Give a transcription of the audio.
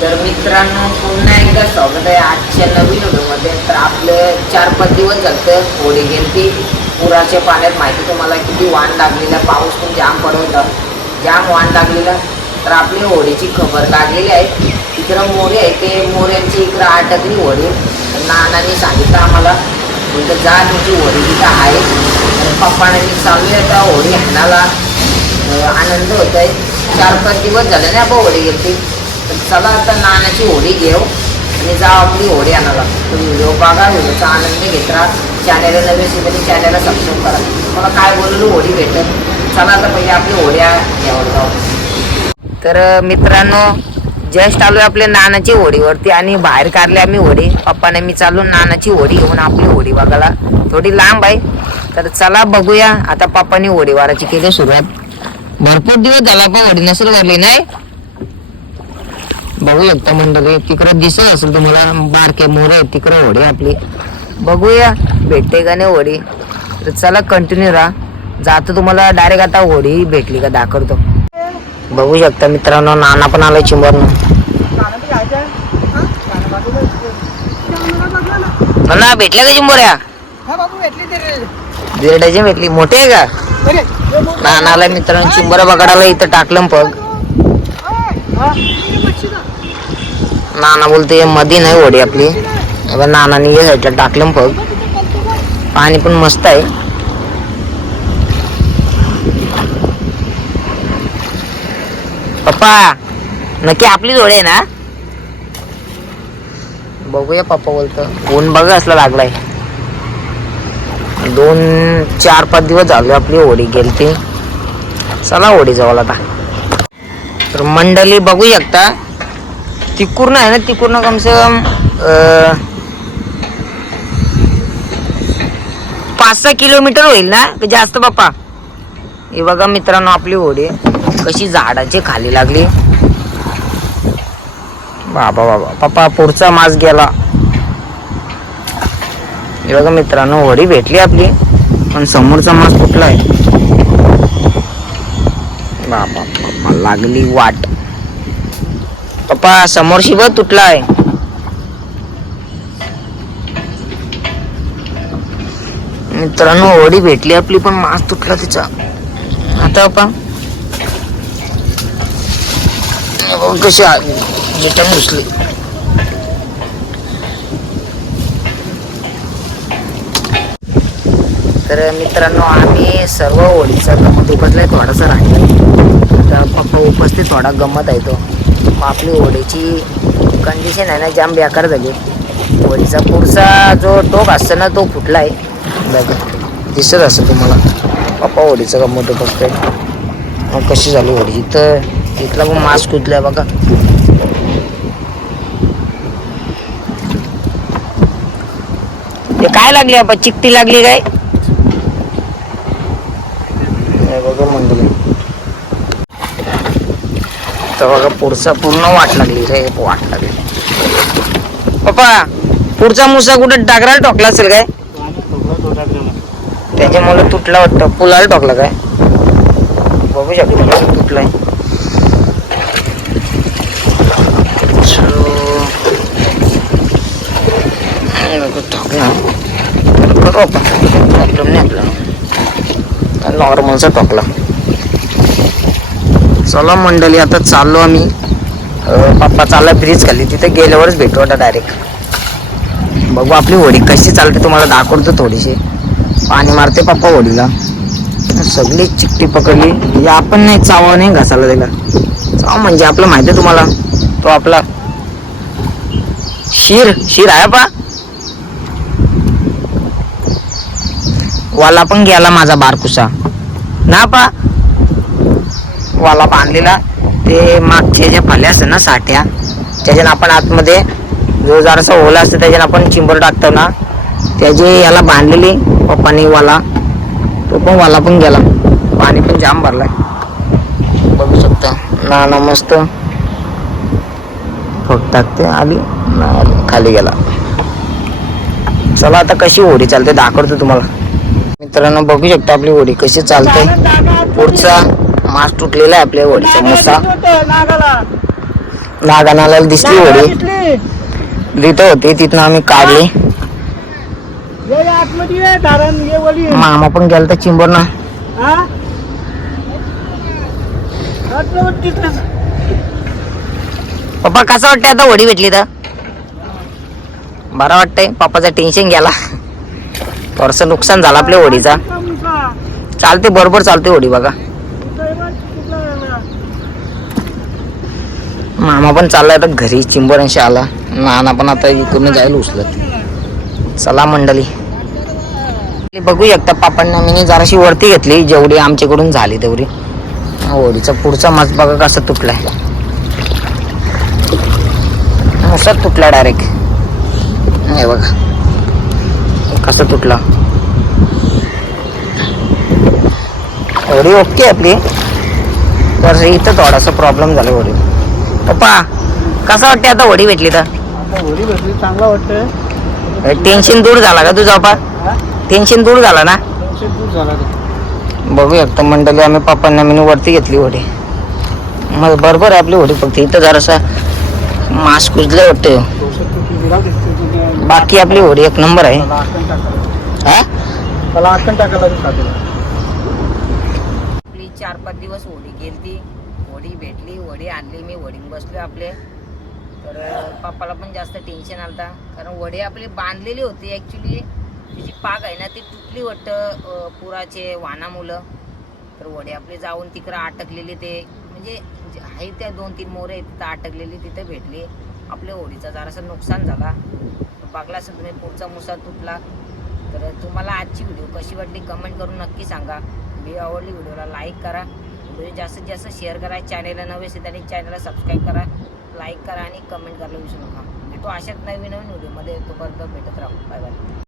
तर मित्रांनो पुन्हा एकदा स्वागत आहे आजच्या नवीन व्हिडिओमध्ये. तर आपलं चार पाच दिवस झालं होळी गेलती. पुराच्या पाण्यात माहिती तुम्हाला किती वाण लागलेला पाऊस पण जाम पडत जाम वाण लागलेला. तर आपली होळीची खबर लागलेली आहे. इकडं मोरे आहे ते मोऱ्यांची इकडं अटकली होळी नानांनी सांगितलं आम्हाला म्हणजे जा तुमची होळी तिथं आहे. आणि पप्पाने चालू आहे आता होळी आणायला आनंद होत आहे चार पाच दिवस झाले ना आपण होळी गेलती. तर चला आता नानाची होडी घेऊ. आणि जा आपली होडी आणायला. तर व्हिडिओ बघा व्हिडिओचा आनंद घेत राहा. चॅनलला नवीन असेल चॅनलला सबस्क्राईब करा. मला काय बोललो होळी भेटत चला आता पहिले आपली होडी घ्यावर जाऊ. तर मित्रांनो जस्ट आलो आपल्या नानाची होडीवरती आणि बाहेर काढली आम्ही होडी. पप्पाने मी चालू नानाची होडी घेऊन आपली होडी बघायला. थोडी लांब आहे. तर चला बघूया. आता पप्पानी होडी वाराची केली सुरुवात. भरपूर दिवस झाला पण होडी नसेल भरली नाही? बघू शकता मंडळी तिकडं दिसत असेल तुम्हाला बारके मोर आहेत तिकडं होडी आपली. बघूया भेटते का नाही होडी? तर चला कंटिन्यू राहा. जातो तुम्हाला डायरेक्ट आता होडी भेटली का दाखवतो. बघू शकता मित्रांनो नाना पण आलाय चिंबरनं. ना भेटल्या का चिंबोऱ्या? दीड भेटली. मोठे आहे का? नानाला मित्रांनो चिंबोऱ्या बघायला इथं टाकलं पग नाना बोलते मधी नाही ओढी आपली. हे नानाने या साईडला टाकलं बघ पाणी पण मस्त आहे. पप्पा नक्की आपलीच होडी आहे ना? बघूया पप्पा बोलतं. ऊन बघा असला लागलाय. दोन चार पाच दिवस झाले आपली होडी गेलती. चला होडी जवळ आता. तर मंडळी बघू शकता तिकूर्ण आहे ना तिकूर्ण कम से कम पाच सहा किलोमीटर होईल ना? जास्त बाप्पा? हे बघा मित्रांनो आपली होडी. कशी झाडाची खाली लागली. बाबा बाबा पप्पा पुढचा मास गेला. हे बघा मित्रांनो होडी भेटली आपली. पण समोरचा मास फुटलाय आहे? बाबा लागली वाट. पप्पा समोर शिब तुटलाय. मित्रांनो होडी भेटली आपली पण मास तुटला तिचा. आता आपण कशी जिटम घुसली. तर मित्रांनो आम्ही सर्व होळीचा गमत उपसलाय थोडासा राहिला आता पप्पा उपसते थोडा गमत आहे तो. आपली होळीची कंडिशन आहे ना जाम बेकार झाली. होळीचा पुढचा जो टोक असतो ना तो फुटला आहे बघा दिसत असं तुम्हाला. पप्पा का मोठं बघतोय मग कशी झाली होळी इथं इथला पण मास्क कुदलाय बघा. ते काय लागली आपण चिकटी लागली काय? बघा मंडळी. तर बघा पुढचा पूर्ण वाट लागली रे वाट लागली. पप्पा पुढचा मुसा कुठे डागराला टोकला असेल काय? त्याच्यामुळे तुटला वाटतं. पुलाला टोकला काय? बघू शकतो तुटलाय. टोकला करू आपण प्रॉब्लेम नाही आपला नॉर्मलचा टोकला चला मंडळी आता चाललो आम्ही. पप्पा चालला ब्रिज खाली. तिथे गेल्यावरच भेटू आता डायरेक्ट बघू आपली होडी कशी चालते तुम्हाला दाखवतो थोडीशी. पाणी मारते पप्पा होडीला. सगळी चिकटी पकडली. म्हणजे आपण नाही चावा नाही घासायला दिला चाव म्हणजे आपलं माहिती आहे तुम्हाला. तो आपला शिर शिर आहे पा. वाला पण गेला माझा बारकुसा. ना पा. वाला बांधलेला. ते मागचे जे फाल्या असतात ना साठ्या त्याच्यानं आपण आतमध्ये जो जरासा ओला असतो त्याच्यानं आपण चिंबर टाकतो ना त्याचे याला बांधलेली पप्पानी वाला तो पण वाला पण गेला. पाणी पण जाम भरलाय. बघू शकता. ना ना मस्त. फक्त टाकते आली ना आली खाली गेला. चला आता कशी होडी चालते दाखवतो तुम्हाला. मित्रांनो बघू शकता आपली होडी कशी चालते. पुढचा मास तुटलेला आहे आपल्या होडीचा मुसा. नागानाला दिसली होडी तिथं होती तिथनं आम्ही काढली. मामा पण गेला तर चिंबर ना पप्पा कसं वाटतंय आता होडी भेटली तर? बरं वाटतंय पप्पाचं टेन्शन गेला थोडस नुकसान झालं आपल्या होडीचा चालते बरोबर चालते होडी बघा मुका आहे बघ, कुठला आला? मामा पण चाललाय आता घरी चिंबोऱ्यांशी आला. नाना पण आता इकडून जायला उचलत. चला मंडळी. बघू एकदा पापांना मी जराशी वरती घेतली जेवढी आमच्याकडून झाली तेवढी. ओढीचा पुढचा मास बघा कसा तुटलाय. नुसताच तुटला डायरेक्ट हे बघा. कसा तुटला. ओढी ओके आपली. तर इथं थोडासा प्रॉब्लेम झाला ओढी पप्पा कसं वाटते आता होडी भेटली तर? होडी भेटली चांगला वाटतंय. टेन्शन दूर झाला का तुझा पप्पा? टेन्शन दूर झाला ना? दोनशे दूर झाला तो. बघू एकदा मंडळी आम्ही पप्पांना मी वरती घेतली होडी मग बरोबर आहे आपली होडी फक्त इथं जरासा मास कुजले वाटते बाकी आपली होडी एक नंबर आहे. हा. आपली चार पाच दिवस होडी गेलती वडी भेटली वडी आणली मी वडीन बसलो आपले. तर पप्पाला पण जास्त टेन्शन आलं कारण वडी आपली बांधलेली होती ॲक्च्युली तिची पाग आहे ना ती तुटली वाटतं पुराचे वाना मुलं तर वडी आपली जाऊन तिकडं अटकलेली ते म्हणजे जे आहे त्या दोन तीन मोरे आहेत तिथं अटकलेली तिथं भेटली. आपल्या होडीचा जरासं नुकसान झाला. तर असं तुम्ही पुढचा मुसा तुटला. तर तुम्हाला आजची व्हिडिओ कशी वाटली कमेंट करून नक्की सांगा. व्हिडिओ आवडली व्हिडिओला लाईक करा. व्हिडिओ जास्तीत जास्त शेअर करा. चॅनेलला नवे असेल त्यांनी चॅनलला सबस्क्राईब करा लाईक करा आणि कमेंट करायला विसरू नका. भेटू अशाच नवीन नवीन व्हिडिओमध्ये तोपर्यंत भेटत राहू. Bye bye